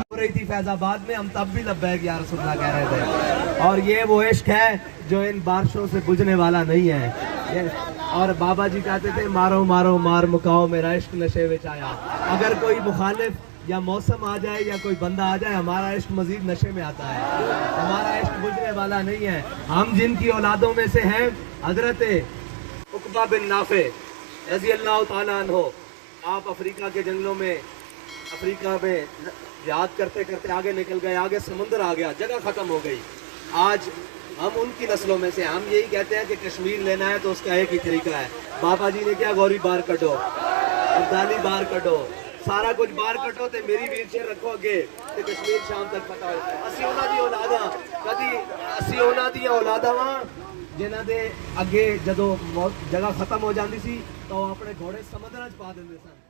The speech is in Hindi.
हो रही थी फैजाबाद में, हम तब भी लब्बैक या रसूलल्लाह कह रहे थे। और ये वो इश्क है जो इन बारिशों से बुझने वाला नहीं है। और बाबा जी कहते थे मारो मारो मार मुकाओ मेरा इश्क नशे विच आया। अगर कोई मुखालिफ या मौसम आ जाए या कोई बंदा आ जाए, हमारा इश्क मजीद नशे में आता है, हमारा इश्क बुझने वाला नहीं है। हम जिनकी औलादों में से हैं हजरत उकबा बिन नाफे रजी अल्लाह ताला अन्हो, आप अफ्रीका के जंगलों में, अफ्रीका में याद करते करते आगे निकल गए, आगे समुंदर आ गया, जगह ख़त्म हो गई। आज हम उनकी नस्लों में से, हम यही कहते हैं कि कश्मीर लेना है तो उसका एक ही तरीका है। बाबा जी ने क्या गौरी बार कटो, अब्दाली बार कटो, सारा कुछ बार कटो तो मेरी व्हीलचेयर रखो अगे तो कश्मीर शाम तक पता हो। असी उन्हां दी औलादा कदी असी उन्हां दी औलादा वां जिन्हां दे अगे जदों जगह खत्म हो जाती सी तो अपने घोड़े समुद्र च पा दिंदे सन।